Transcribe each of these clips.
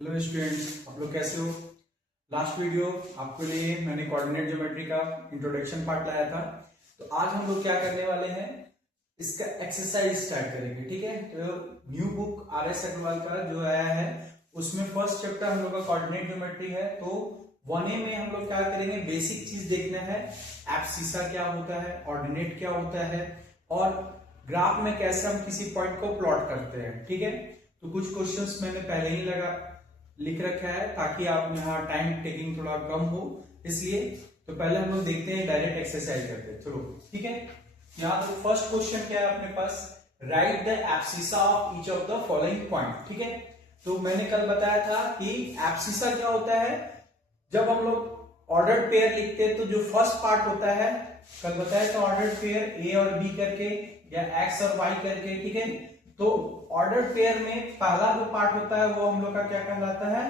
Hello students, आप लोग कैसे हो। लास्ट वीडियो आपके लिए मैंने कोऑर्डिनेट ज्योमेट्री का इंट्रोडक्शन पार्ट लाया था। तो आज हम लोग क्या करने वाले हैं, इसका एक्सरसाइज स्टार्ट करेंगे। ठीक है, तो न्यू बुक RS अग्रवाल का जो आया है उसमें फर्स्ट चैप्टर हम लोग का कोऑर्डिनेट ज्योमेट्री है। तो 1A में हम लोग क्या करेंगे, बेसिक चीज देखना है, एब्सिसा क्या होता है, ऑर्डिनेट क्या होता है और ग्राफ में कैसे हम किसी पॉइंट को प्लॉट करते हैं। ठीक है, तो कुछ क्वेश्चंस मैंने पहले ही लिख रखा है ताकि आप यहाँ टाइम टेकिंग थोड़ा कम हो, इसलिए। तो पहले हम लोग देखते हैं, डायरेक्ट एक्सरसाइज करते हैं। चलो ठीक है, यहाँ तो फर्स्ट क्वेश्चन क्या है अपने पास, write the abscissa of each of the following point. ठीक है, तो मैंने कल बताया था कि एब्सिसा क्या होता है। जब हम लोग ऑर्डर्ड पेयर लिखते हैं तो जो फर्स्ट पार्ट होता है, कल बताया था ऑर्डर्ड पेयर A और B करके या X और Y करके। ठीक है, तो ऑर्डर पेयर में पहला जो पार्ट होता है वो हम लोग का क्या कहलाता है,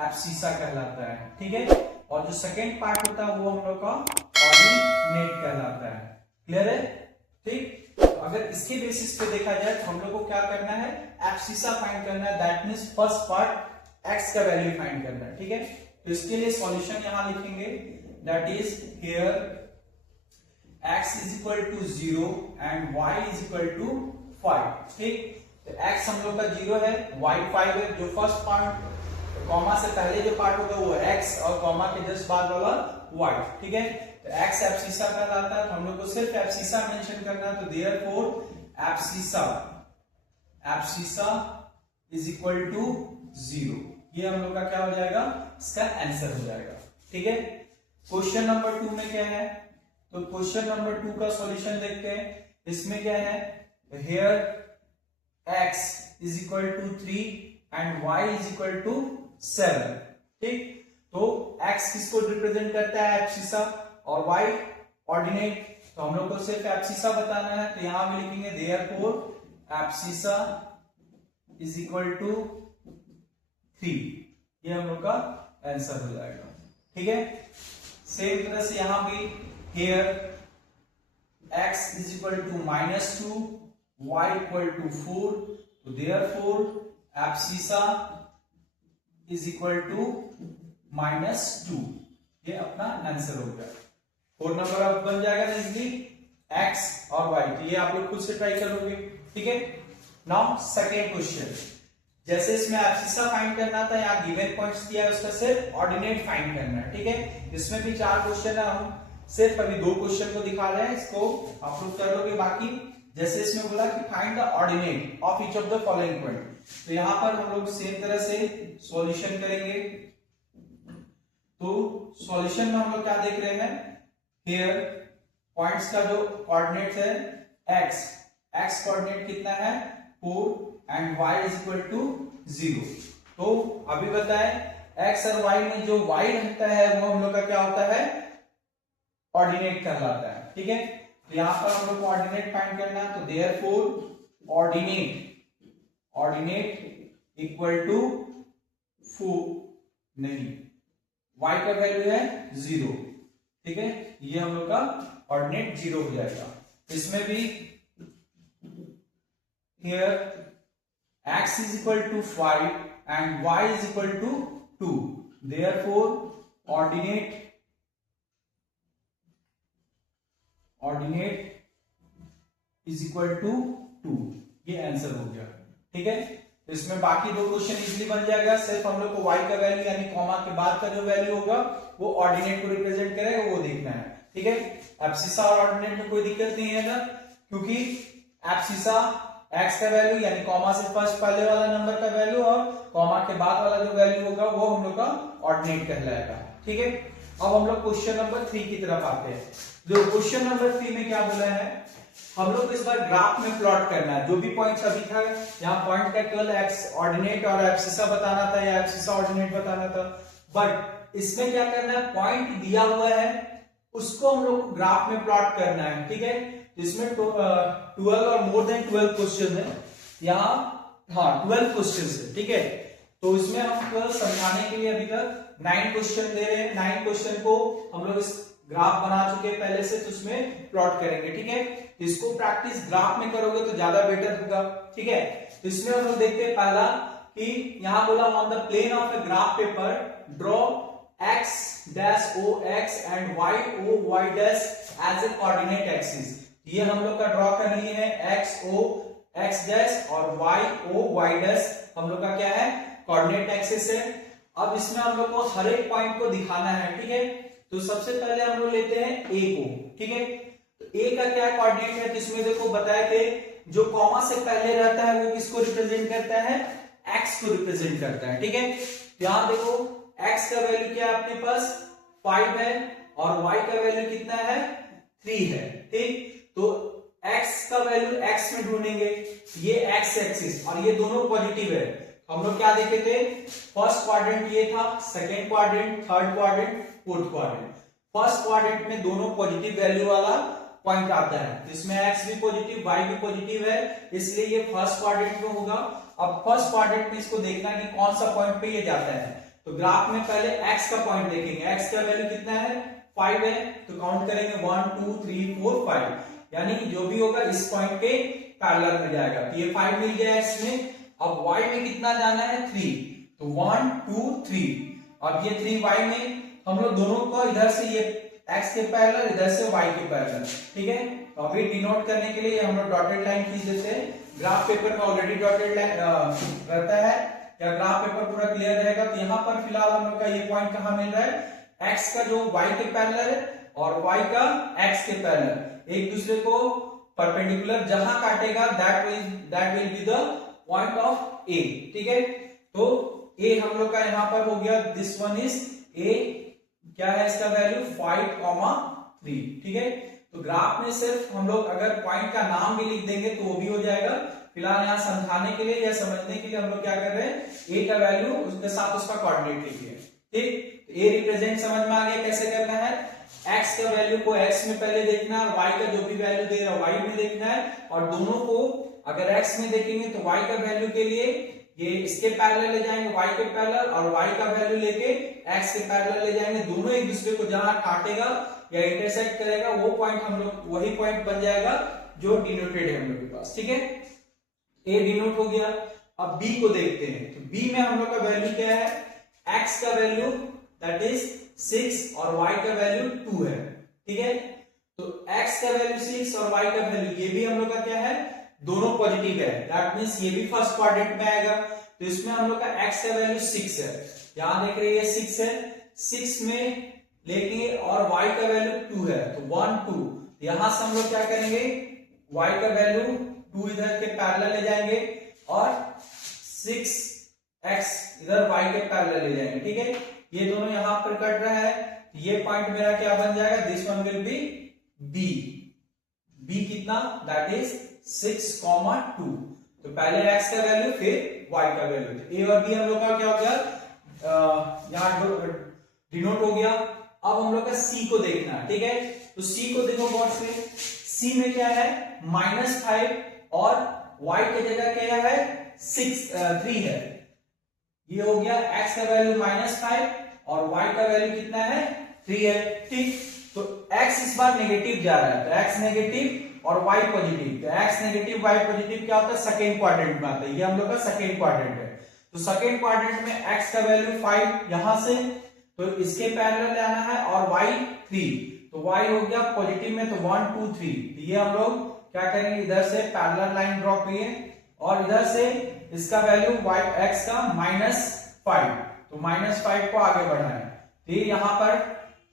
एब्सिसा कहलाता है। ठीक है, और जो सेकेंड पार्ट होता है वो हम लोग का ऑर्डिनेट कहलाता है। क्लियर है। ठीक, तो अगर इसके बेसिस पे देखा जाए तो हम लोग को क्या करना है, एब्सिसा फाइंड करना है। That means first part x का वैल्यू फाइंड करना है। ठीक है, तो इसके लिए सॉल्यूशन यहां लिखेंगे, that is here x is equal to 0 and y is equal to 5। ठीक, तो x हम लोग का 0 है, y 5 है। जो फर्स्ट पार्ट कॉमा से पहले जो पार्ट होगा वो x और कॉमा के जस्ट बाद वाला y। ठीक है, तो x एब्सिसा कहलाता है, तो हम लोग को सिर्फ एब्सिसा मेंशन करना है। तो therefore abscissa is equal to 0। ये हम लोग का क्या हो जाएगा, इसका आंसर हो जाएगा। ठीक है, क्वेश्चन नंबर 2 में क्या है, तो क्वेश्चन नंबर 2 का सॉल्यूशन देखते हैं। इसमें क्या है, here x is equal to 3 and y is equal to 7। ठीक, तो x किसको रिप्रेजेंट करता है, एब्सिसा, और y ऑर्डिनेट। तो हम लोग को सिर्फ एब्सिसा बताना है, तो यहां भी लिखेंगे therefore abscissa is equal to 3। ये हम लोग का आंसर हो जाएगा। ठीक है, सेम तरह से यहां भी here x is equal to -2, y equal to 4, तो therefore abscissa is equal to -2। ये अपना आंसर हो गया। 4 नंबर अब बन जाएगा ना इजीली, x और y। तो ये आप लोग खुद से ट्राई करोगे। ठीक है, नाउ सेकेंड क्वेश्चन, जैसे इसमें एब्सिसा फाइंड करना था, यहाँ गिवन पॉइंट्स दिया है, उसका सिर्फ ऑर्डिनेट फाइंड करना है। ठीक है, इसमें भी 4 क्वेश्चन है, हम सिर्फ अभी 2 क्वेश्चन को दिखा रहे हैं, इसको आप लोग कर लोगे। बाकी जैसे इसमें बोला कि find the ordinate of each of the following point, तो यहां पर हम लोग सेम तरह से सॉल्यूशन करेंगे। तो सॉल्यूशन में हम लोग क्या देख रहे हैं, हियर पॉइंट्स का जो कोऑर्डिनेट है x कोऑर्डिनेट कितना है 4 and y is equal to 0। तो अभी बताएं x और y में जो y रहता है वो हम लोग का क्या होता है, ऑर्डिनेट कहलाता है। ठीक है, तो यहां पर हम लोग को ऑर्डिनेट फाइंड करना है, तो देयरफॉर ऑर्डिनेट इक्वल टू 4 नहीं, y का वैल्यू है 0। ठीक है, ये हम लोग का ऑर्डिनेट 0 हो जाएगा। इसमें भी here x is equal to 5 and y is equal to 2, therefore ordinate is equal to 2। ये आंसर हो गया। ठीक है, तो इसमें बाकी 2 क्वेश्चन इजीली बन जाएगा। सिर्फ हम लोग को y का वैल्यू यानी कॉमा के बाद का जो वैल्यू होगा वो ऑर्डिनेट को रिप्रेजेंट करेगा, वो देखना है। ठीक है, एब्सिसा और ऑर्डिनेट में कोई दिक्कत नहीं है ना, क्योंकि एब्सिसा x का वैल्यू यानी कॉमा से फर्स्ट पहले वाला नंबर का वैल्यू और कॉमा के बाद वाला जो वैल्यू होगा वो हम लोग का ऑर्डिनेट कहलाएगा। ठीक है, अब हम लोग क्वेश्चन नंबर 3 की तरफ आते हैं। जो क्वेश्चन नंबर 3 में क्या बोला है, हम लोग इस बार ग्राफ में प्लॉट करना है। जो भी पॉइंट्स अभी था, यहाँ पॉइंट का केवल x ऑर्डिनेट और एब्सिसा बताना था या एब्सिसा ऑर्डिनेट बताना था, बट इसमें क्या करना है, पॉइंट दिया हुआ है उसको हम लोग ग्राफ में प्लॉट करना है। ठीक है, इसमें 12 और मोर देन 12 क्वेश्चन है यहाँ, हाँ 12 क्वेश्चन है। ठीक है, तो इसमें हम समझाने के लिए अभी तक 9 क्वेश्चन दे रहे हैं। 9 क्वेश्चन को हम लोग इस ग्राफ बना चुके हैं पहले से, तो उसमें प्लॉट करेंगे। ठीक है, इसको प्रैक्टिस ग्राफ में करोगे तो ज्यादा बेटर होगा। ठीक है, तो इसमें हम लोग देखते हैं पहला कि यहां बोला on the plane of a graph paper draw x dash o x and y o y dash as a coordinate axis. ये हम लोग का ड्रॉ कर लिए हैं x o x डैश और y o y डैश हम लोग का क्या है, कोऑर्डिनेट एक्सिस है। अब इसमें हम लोग को हर एक पॉइंट को दिखाना है, ठीक है। तो सबसे पहले हम लोग लेते हैं a को, ठीक है। तो a का क्या कोऑर्डिनेट है, तो इसमें देखो बताए थे जो कॉमा से पहले रहता है वो किसको रिप्रेजेंट करता है, x को रिप्रेजेंट करता है, ठीक है। यहां देखो x का वैल्यू क्या है अपने पास 5 है और y का वैल्यू कितना है 3 है, ठीक। तो x का वैल्यू x में ढूंढेंगे, ये x एक्सिस और ये दोनों पॉजिटिव है। हम लोग क्या देखे थे, फर्स्ट क्वाड्रेंट ये था, second quadrant, third quadrant, fourth quadrant. First quadrant में दोनों पॉजिटिव वैल्यू वाला पॉइंट आता है, जिसमें x भी पॉजिटिव y भी पॉजिटिव है, इसलिए ये फर्स्ट क्वाड्रेंट में होगा। अब फर्स्ट क्वाड्रेंट में इसको देखना है कि कौन सा पॉइंट पे ये जाता है। तो ग्राफ में पहले x का पॉइंट देखेंगे, x का वैल्यू कितना है 5 है, तो काउंट करेंगे 1 2 3 4 5, यानी जो भी होगा इस पॉइंट के पैरेलल में जाएगा। तो ये 5 मिल गया x में। अब y में कितना जाना है 3, तो 1 2 3। अब ये 3 y में हम लोग दोनों को इधर से ये x के पैरेलल, इधर से y के पैरेलल, ठीक है। तो अभी डिनोट करने के लिए हम लोग डॉटेड लाइन खींच देते हैं। ग्राफ पेपर में ऑलरेडी डॉटेड लाइन रहता है, या ग्राफ पेपर पूरा क्लियर रहेगा। तो यहाँ पर फिलहाल हम लोग का ये पॉइंट कहाँ मिल रहा है, x का जो y के पैरेलल है और y का x के पैरेलल एक दूसरे को परपेंडिकुलर जहां काटेगा that will be the point of a, ठीक है। तो a हम लोग का यहाँ पर हो गया, दिस वन इज a, क्या है इसका वैल्यू 5,3, ठीक है। तो ग्राफ में सिर्फ हम लोग अगर पॉइंट का नाम भी लिख देंगे तो वो भी हो जाएगा। फिलहाल यहाँ समझाने के लिए या समझने के लिए हम लोग क्या कर रहे हैं, a का वैल्यू उसके साथ उसका कोऑर्डिनेट लिखिए, ठीक। तो a रिप्रेजेंट समझ में आ गया कैसे करना है। x का वैल्यू को x में पहले देखना है, y का जो भी वैल्यू दे रहा है y में देखना है, और दोनों को अगर x में देखेंगे तो y का वैल्यू के लिए ये इसके पैरेलल ले जाएंगे y के पैरेलल, और y का वैल्यू लेके x के पैरेलल ले जाएंगे। दोनों एक दूसरे को जहां काटेगा या इंटरसेक्ट करेगा वो पॉइंट हम लोग वही पॉइंट बन जाएगा जो डिनोटेड है हम लोग के पास, ठीक है। a डिनोट हो गया। अब b को देखते हैं। तो b में हम लोग का वैल्यू क्या है, x का वैल्यू दैट इज 6 और y का वैल्यू 2 है, ठीक है। तो x का वैल्यू 6 और y का वैल्यू ये भी हम लोग का क्या है, दोनों पॉजिटिव है, दैट मींस ये भी फर्स्ट क्वाड्रेंट में आएगा। तो इसमें हम लोग का x का वैल्यू 6 है, यहां देख रहे हैं 6 है, 6 में लेके और y का वैल्यू 2 है, तो 1 2। यहां से हम लोग क्या करेंगे, y का वैल्यू 2 इधर के पैरेलल ले जाएंगे और 6x इधर y के पैरेलल ले जाएंगे, ठीक है। ये दोनों यहां पर कट रहा है, ये पॉइंट मेरा क्या बन जाएगा, this one will be b कितना, दैट इज 6,2। तो पहले x का वैल्यू फिर y का वैल्यू, a और b हम लोग का क्या हो गया, यहाँ डिनोट हो गया। अब हम लोग का c को देखना है, ठीक है। तो c को देखो गौर से, c में क्या है -5 और y की जगह क्या है 3 है। ये हो गया x का वैल्यू -5 और y का वैल्यू कितना है 3 है, ठीक। तो x इस बार नेगेटिव जा रहा है, तो x नेगेटिव और y पॉजिटिव। तो x नेगेटिव y पॉजिटिव क्या होता है, सेकेंड क्वाड्रेंट में आता है, ये हम लोग का सेकेंड क्वाड्रेंट है। तो सेकेंड क्वाड्रेंट में x का वैल्यू 5 यहां से, तो इसके पैरेलल आना है, और y 3, तो y हो गया पॉजिटिव में, तो 1 2 3। ये हम लोग क्या करेंगे, इधर से पैरेलल लाइन ड्रॉ करिए और इधर से इसका वैल्यू x का -5, तो -5 को आगे बढ़ाएं। तो ये यहां पर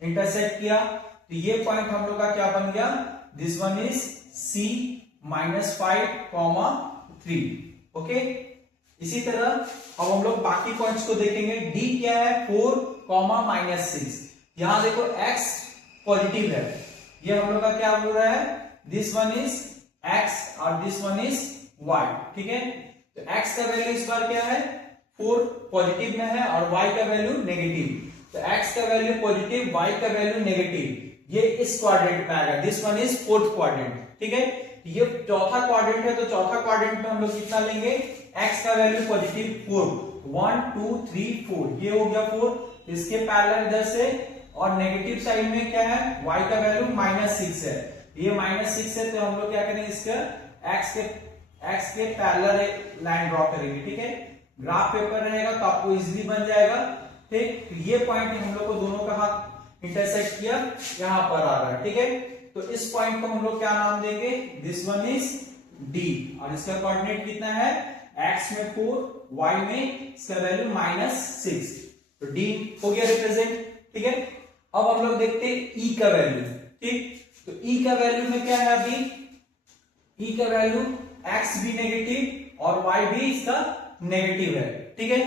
इंटरसेक्ट किया, तो ये पॉइंट हम लोग का क्या बन गया, this one is c -5,3, okay. इसी तरह अब हम लोग बाकी पॉइंट्स को देखेंगे। d क्या है 4,-6। यहां देखो x पॉजिटिव है, ये हम लोग का क्या बोल रहा है, दिस वन इज x और दिस वन इज y, ठीक है। तो x का वैल्यू इस बार क्या है 4 पॉजिटिव में है और y का वैल्यू नेगेटिव। तो x का वैल्यू पॉजिटिव, y का वैल्यू नेगेटिव, ये इस क्वाड्रेंट में आएगा, this one is fourth quadrant, ठीक है। ये चौथा क्वाड्रेंट है, तो चौथा क्वाड्रेंट में हम लोग कितना लेंगे, x का वैल्यू पॉजिटिव 4, 1 2 3 4, ये हो गया 4, इसके पैरेलल इधर से, और नेगेटिव साइड में क्या है y का वैल्यू -6 है, ये -6 है। तो हम लोग क्या करेंगे, इसका x के पैरेलल लाइन ड्रॉ करेंगे, ठीक है। ग्राफ पेपर रहेगा तो आपको इजीली बन जाएगा। ठीक, तो ये पॉइंट हम लोग को दोनों का हाथ इंटरसेक्ट किया, यहां पर आ रहा है। ठीक है, तो इस पॉइंट को हम लोग क्या नाम देंगे, दिस वन इज डी, और इसका कोऑर्डिनेट कितना है, x में 4, y में इसका वैल्यू -6, तो d हो गया रिप्रेजेंट। ठीक है, अब हम लोग देखते हैं e का वैल्यू। ठीक, तो e का वैल्यू में क्या है, अभी e का वैल्यू x भी नेगेटिव और y भी इसका नेगेटिव है। ठीक है,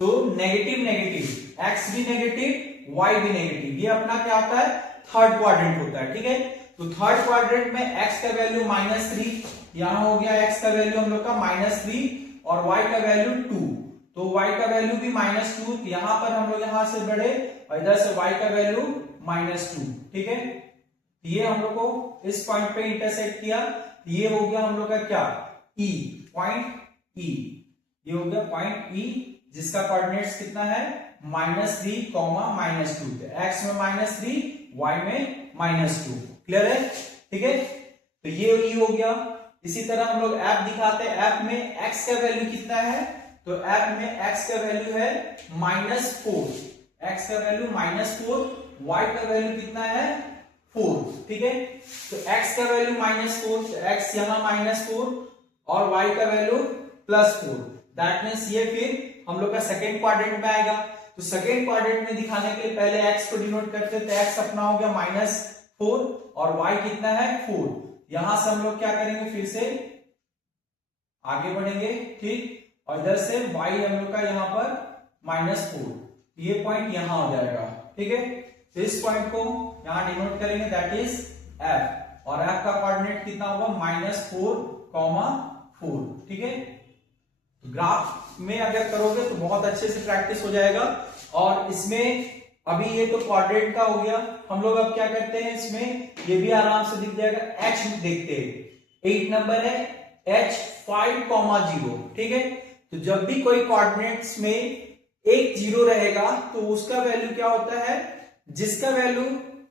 तो नेगेटिव नेगेटिव, x भी नेगेटिव y भी नेगेटिव, ये अपना क्या होता है, थर्ड क्वाड्रेंट होता है। ठीक है, तो थर्ड क्वाड्रेंट में x का वैल्यू -3, यहां हो गया x का वैल्यू हम लोग का -3 और y का वैल्यू 2, तो y का वैल्यू भी -2, यहां पर हम लोग यहां से बढ़े और इधर से y का वैल्यू -2। ठीक है, ये हम लोग को इस पॉइंट पे इंटरसेक्ट किया, ये हो गया हम लोग का क्या, e, पॉइंट e, ये हो गया पॉइंट e, जिसका कोऑर्डिनेट्स कितना है, -3, -2, x में -3, y में -2। क्लियर है? ठीक है, तो ये e हो गया। इसी तरह हम लोग ऐप दिखाते हैं, ऐप में x का वैल्यू कितना है, तो ऐप में x का वैल्यू है -4, x का वैल्यू -4, y का वैल्यू कितना है, 4। ठीक है, तो x का वैल्यू -4, तो x यहां -4 और y का वैल्यू +4, दैट मींस ये फिर हम लोग का सेकेंड क्वाड्रेंट में आएगा। तो सेकेंड क्वाड्रेंट में दिखाने के लिए पहले x को डिनोट करते हैं, तो x अपना हो गया -4 और y कितना है, 4। यहां से हम लोग क्या करेंगे, फिर से आगे बढ़ेंगे। ठीक, और इधर से y हम लोग का यहां पर -4, ये पॉइंट यहां हो जाएगा। ठीक है, तो इस पॉइंट को यहां डिनोट करेंगे, दैट इज f, और f का कोऑर्डिनेट कितना होगा, -4, 4। ठीक है, तो ग्राफ में अगर करोगे तो बहुत अच्छे से प्रैक्टिस हो जाएगा। और इसमें अभी ये तो क्वाड्रेंट का हो गया, हम लोग अब क्या करते हैं, इसमें ये भी आराम से दिख जाएगा, h देखते हैं, 8 नंबर है h 5,0। ठीक है, तो जब भी कोई कोऑर्डिनेट्स में एक 0 रहेगा तो उसका वैल्यू क्या होता है, जिसका वैल्यू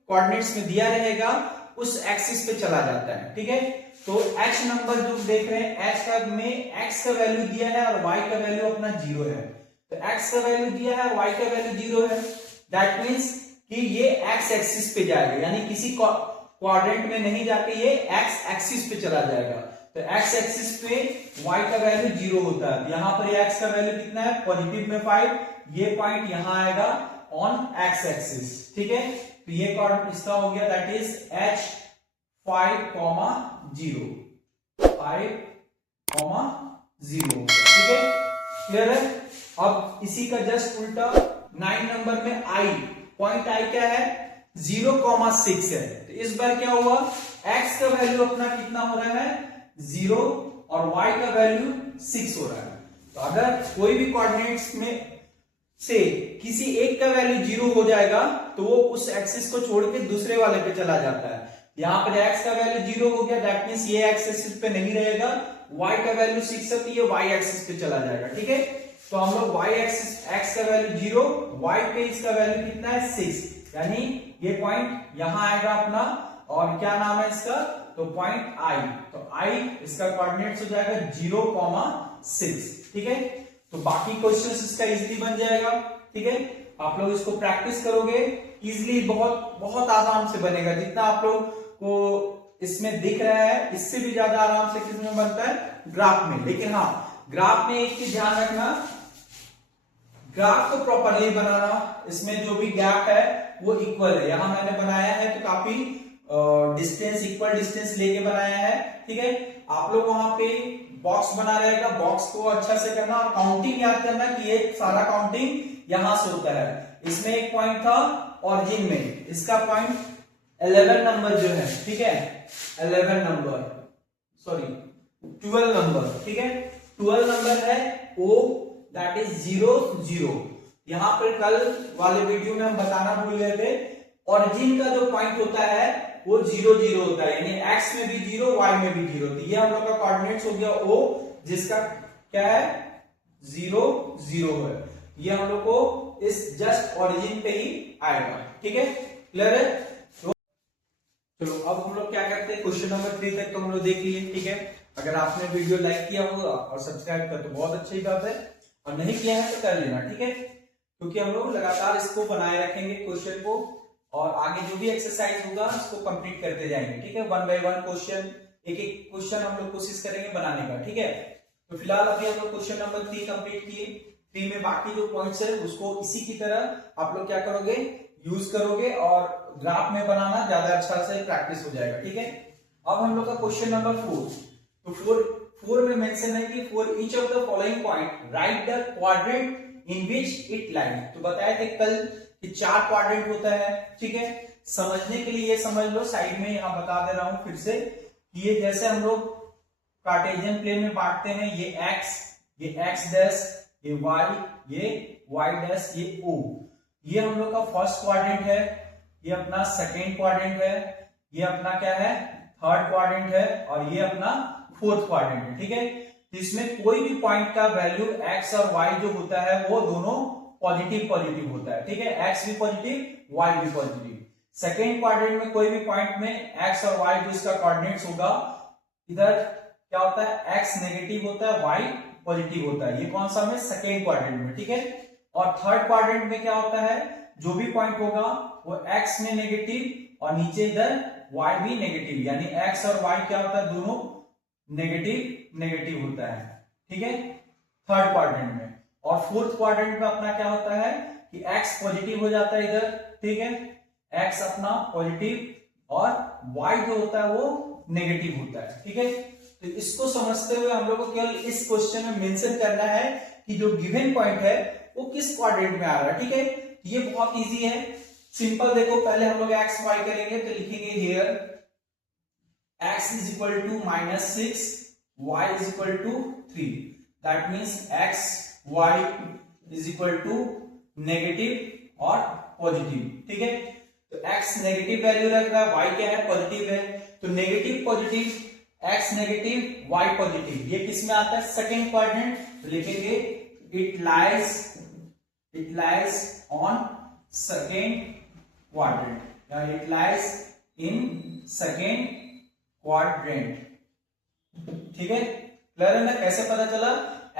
कोऑर्डिनेट्स में दिया रहेगा उस एक्सिस पे चला जाता है। ठीक है, तो h नंबर जो देख रहे हैं, h का में x का वैल्यू दिया है और y का वैल्यू अपना 0 है, तो x का वैल्यू दिया है, y का वैल्यू 0 है, दैट मींस कि ये x एक्सिस पे जाएगा, यानी किसी क्वाड्रेंट में नहीं जाके ये x एक्सिस पे चला जाएगा। तो x एक्सिस पे y का वैल्यू 0 होता है, यहां पर ये x का वैल्यू कितना है, पॉजिटिव में 5, ये पॉइंट यहां आएगा ऑन x एक्सिस। ठीक है, तो ये कोऑर्डिनेट इसका हो गया, दैट इज h 5,0, 5,0। ठीक है, क्लियर है? अब इसी का जस्ट उल्टा 9 नंबर में i, पॉइंट i क्या है, 0,6 है, तो इस बार क्या हुआ, x का वैल्यू अपना कितना हो रहा है, 0 और y का वैल्यू 6 हो रहा है। तो अगर कोई भी कोऑर्डिनेट्स में से किसी एक का वैल्यू 0 हो जाएगा तो वो उस एक्सिस को छोड़ के दूसरे वाले पे चला जाता है। यहां पर x का वैल्यू 0 हो गया, दैट मींस ये x एक्सिस पे नहीं रहेगा, y का वैल्यू 6 है तो ये y एक्सिस पे चला जाएगा। ठीक है, तो हम लोग y एक्सिस, x का वैल्यू 0, y पे इसका वैल्यू कितना है, 6, यानी ये पॉइंट यहां आएगा अपना, और क्या नाम है इसका, तो पॉइंट i, तो i इसका कोऑर्डिनेट्स हो जाएगा 0,6। ठीक है, तो बाकी क्वेश्चंस इसका इजीली बन जाएगा। ठीक है, आप लोग इसको प्रैक्टिस करोगे इजीली, बहुत बहुत आराम से बनेगा, जितना आप लोग को इसमें दिख रहा है इससे भी ज्यादा आराम से किसमें बनता है, ग्राफ में। लेकिन हाँ, ग्राफ में एक चीज ध्यान रखना, ग्राफ को प्रॉपरली बनाना, इसमें जो भी गैप है वो इक्वल है। यहां मैंने बनाया है तो काफी डिस्टेंस, इक्वल डिस्टेंस लेके बनाया है। ठीक है, आप लोग वहां पे बॉक्स बना रहेगा, बॉक्स को अच्छा से करना और काउंटिंग याद करना कि ये सारा काउंटिंग यहां से होता है। इसमें एक पॉइंट था ऑरिजिन में, इसका पॉइंट 11 नंबर जो है, ठीक है, 11 नंबर, सॉरी 12 नंबर। ठीक है, 12 नंबर है O, दैट इज 0, 0। यहां पर कल वाले वीडियो में हम बताना भूल गए थे, ऑरिजिन का जो पॉइंट होता है वो 0, 0 होता है, यानी x में भी 0, y में भी 0। तो ये हम लोग का कोऑर्डिनेट्स हो गया O, जिसका क्या है, 0, 0 है। ये हम लोग को इस जस्ट ऑरिजिन पे ही आएगा। ठीक है, क्लियर है? तो चलो अब हम लोग क्या करते हैं, क्वेश्चन नंबर 3 तक तो हम लोग देख लिए। ठीक है, अगर आपने वीडियो लाइक किया होगा और सब्सक्राइब कर तो बहुत अच्छी बात है। और नहीं किया है तो कर लेना, ठीक है, क्योंकि हम लोग लगातार इसको बनाए रखेंगे क्वेश्चन को, और आगे जो भी एक्सरसाइज होगा उसको कंप्लीट करते जाएंगे, ठीक है। 1 बाय 1 क्वेश्चन, एक एक क्वेश्चन हम लोग कोशिश करेंगे बनाने का, ठीक है। तो फिलहाल अभी हम लोग क्वेश्चन नंबर 3 कंप्लीट किए। 3 में बाकी जो पॉइंट्स है उसको इसी की तरह आप लोग क्या करोगे, यूज करोगे, और ग्राफ में बनाना ज्यादा अच्छा से प्रैक्टिस हो जाएगा, ठीक है। अब हम लोग का क्वेश्चन नंबर 4, तो 4 में मेंशन है कि for each of the following point right the quadrant in which it lies. तो बताया थे कल कि 4 क्वाड्रेंट होता है, ठीक है। समझने के लिए ये समझ लो, साइड में यहां बता दे रहा हूं फिर से, कि ये जैसे हम लोग कार्टेशियन प्लेन में बांटते हैं, ये x डैश, ये y, ये y डैश, ये o, ये हम लोग का फर्स्ट क्वाड्रेंट है, ये अपना सेकेंड क्वाड्रेंट है, ये अपना क्या है थर्ड क्वाड्रेंट है, और ये अपना फोर्थ क्वाड्रेंट है, ठीक है। तो इसमें कोई भी पॉइंट का वैल्यू x और y जो होता है वो दोनों पॉजिटिव होता है, ठीक है। x भी पॉजिटिव, y भी पॉजिटिव। सेकेंड क्वाड्रेंट में कोई भी पॉइंट में x और y जो इसका कोऑर्डिनेट्स होगा, इधर क्या होता है x नेगेटिव होता है, y पॉजिटिव होता है। ये कौन सा में, सेकेंड क्वाड्रेंट में, ठीक है। और थर्ड क्वाड्रेंट में क्या होता है, जो भी पॉइंट होगा वो x में नेगेटिव और नीचे इधर y भी नेगेटिव, यानी x और y क्या होता है, दोनों नेगेटिव होता है, ठीक है, थर्ड क्वाड्रेंट में। और फोर्थ क्वाड्रेंट में अपना क्या होता है कि x पॉजिटिव हो जाता है इधर, ठीक है, x अपना पॉजिटिव और y जो होता है वो नेगेटिव होता है, ठीक है। तो इसको समझते हुए हम लोग को केवल इस क्वेश्चन में मेंशन करना है कि जो गिवन पॉइंट है वो किस क्वाड्रेंट में आ रहा है, ठीक है। ये बहुत इजी है, सिंपल। देखो पहले हम लोग x y करेंगे, तो लिखेंगे here x is equal to -6, y is equal to 3, that means x y is equal to negative और पॉजिटिव, ठीक है। तो x नेगेटिव वैल्यू रख रहा है, y क्या है, पॉजिटिव है, तो negative positive, x negative y positive, ये किस में आता है, सेकेंड क्वाड्रेंट। तो लिखेंगे it lies on second quadrant, या it lies in second quadrant, ठीक है। क्लियर है ना, कैसे पता चला,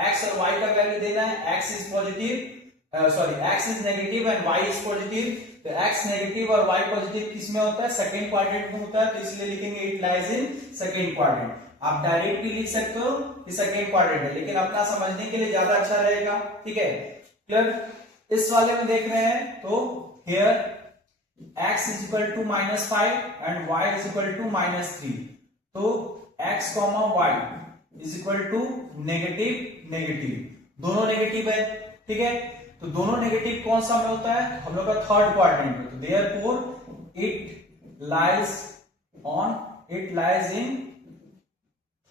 x और y का वैल्यू देना है, x is positive, x is negative and y is positive. तो x नेगेटिव और y पॉजिटिव किस में होता है, सेकेंड क्वाड्रेंट में होता है, तो इसलिए लिखेंगे it lies in second quadrant. आप डायरेक्ट भी लिख सकते हो कि सेकेंड क्वाड्रेंट है, लेकिन अपना समझने के लिए ज्यादा अच्छा रहेगा, ठीक है। क्लियर, इस वाले में देख रहे हैं तो here x is equal to -5 and y is equal to -3, तो x comma y is equal to negative, दोनों नेगेटिव है, ठीक है। तो दोनों नेगेटिव कौन सा में होता है, हम लोग का थर्ड क्वाड्रेंट में, तो therefore it lies in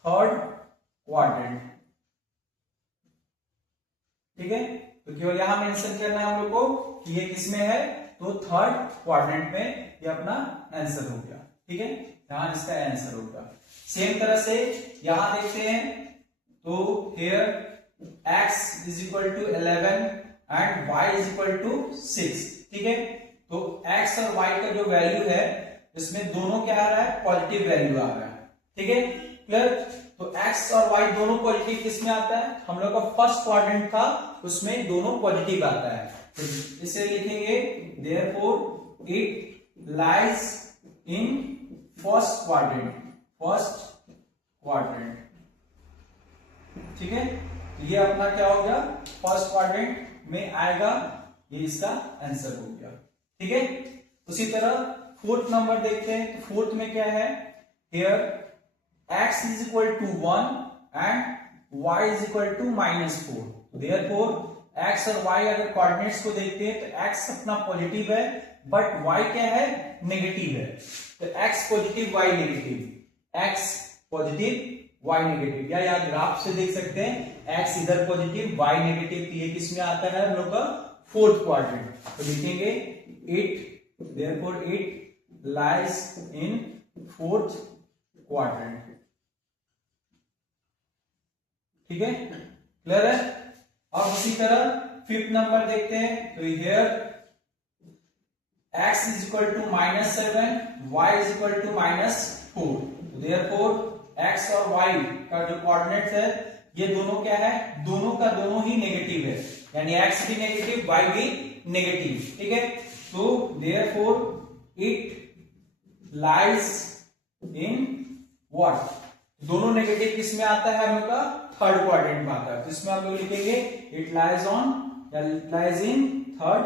third quadrant, ठीक है। तो केवल यहां मेंशन करना है हम लोग को कि ये किसमें है, तो थर्ड क्वाड्रेंट में ये अपना आंसर हो गया, ठीक है, यहां इसका आंसर होगा। सेम तरह से यहां देखते हैं, तो here x is equal to 11 and y is equal to 6, ठीक है। तो x और y का जो वैल्यू है इसमें दोनों क्या आ रहा है, पॉजिटिव वैल्यू आ रहा है, ठीक है। क्लियर, तो x और y दोनों पॉजिटिव किस में आता है, हम लोग का फर्स्ट क्वाड्रेंट था उसमें दोनों पॉजिटिव आता है, तो इसे लिखेंगे therefore it lies in first quadrant, ठीक है। ये अपना क्या हो गया, फर्स्ट क्वाड्रेंट में आएगा, ये इसका आंसर हो गया, ठीक है। उसी तरह फोर्थ नंबर देखते हैं, तो फोर्थ में क्या है, here x is equal to 1 and y is equal to -4, therefore x और y अगर कोऑर्डिनेट्स को देखते हैं तो x अपना पॉजिटिव है बट y क्या है, नेगेटिव है, तो x positive y negative, x positive y negative, या यहाँ ग्राफ से देख सकते हैं x इधर पॉजिटिव y नेगेटिव, तो ये किस में आता है हम लोग का फोर्थ क्वाड्रेंट, तो लिखेंगे it therefore it lies in fourth quadrant, ठीक है। क्लियर है। अब उसी तरह फिफ्थ नंबर देखते हैं, तो here x is equal to -7, y is equal to -4, therefore x और y का जो कोऑर्डिनेट्स है ये दोनों क्या है, दोनों का दोनों ही नेगेटिव है, यानी x भी नेगेटिव y भी नेगेटिव, ठीक है। तो therefore it lies in what, दोनों नेगेटिव किस में आता है, हम लोग का थर्ड क्वाड्रेंट में आता है। तो इसमें हम लोग लिखेंगे इट लाइज ऑन या लाइज इन थर्ड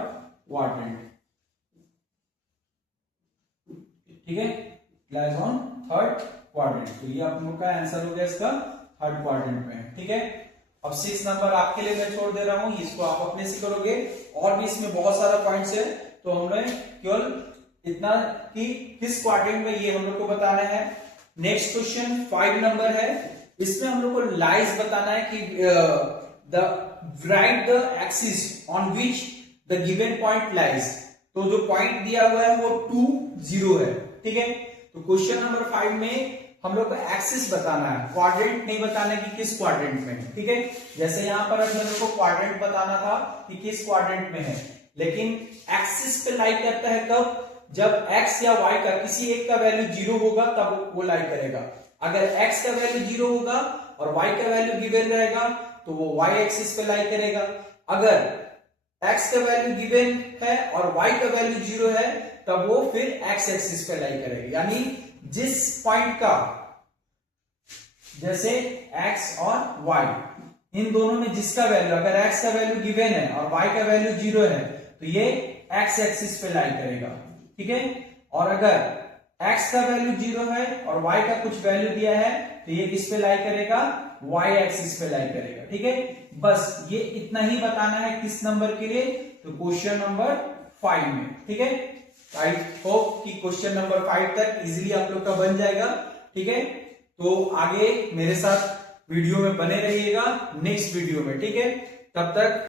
क्वाड्रेंट, ठीक है, लाइज ऑन थर्ड क्वाड्रेंट। तो ये आप लोग का आंसर हो गया इसका थर्ड क्वाड्रेंट में, ठीक है। अब 6 नंबर आपके लिए मैं छोड़ दे रहा हूं, इसको आप अपने से करोगे, और भी इसमें बहुत सारा पॉइंट्स है, तो हमने केवल इतना कि किस क्वाड्रेंट में ये हम लोग को बताना है। नेक्स्ट क्वेश्चन 5 नंबर है, इसमें हम लोग को लाइज बताना है कि right the axis on which the given point lies. तो जो पॉइंट दिया हुआ है वो 2 0 है, ठीक है। तो क्वेश्चन नंबर 5 में हम लोग को एक्सिस बताना है, क्वाड्रेंट नहीं बताना कि किस क्वाड्रेंट में है, ठीक है। जैसे यहां पर हम लोग को क्वाड्रेंट बताना था कि किस क्वाड्रेंट में है, लेकिन एक्सिस पे लाई करता है कब, जब x या y का किसी एक का वैल्यू 0 होगा तब वो लाई करेगा। अगर x का वैल्यू 0 होगा और y का वैल्यू गिवन रहेगा तो वो y एक्सिस पे लाई करेगा। अगर x का वैल्यू गिवन है और y का वैल्यू 0 है तब वो फिर x एक्सिस पे लाई करेगा। यानी जिस पॉइंट का, जैसे x और y, इन दोनों में जिसका वैल्यू, अगर x का वैल्यू गिवन है और y का वैल्यू 0 है तो ये x एक्सिस पे लाई करेगा, ठीक है। और अगर x का वैल्यू 0 है और y का कुछ वैल्यू दिया है तो ये किस पे लाई करेगा, y एक्सिस पे लाई करेगा, ठीक है। बस ये इतना ही बताना है किस नंबर के लिए, तो क्वेश्चन नंबर 5 में, ठीक है। आई होप कि क्वेश्चन नंबर 5 तक इजीली आप लोग का बन जाएगा, ठीक है। तो आगे मेरे साथ वीडियो में बने रहिएगा नेक्स्ट वीडियो में, ठीक है। तब तक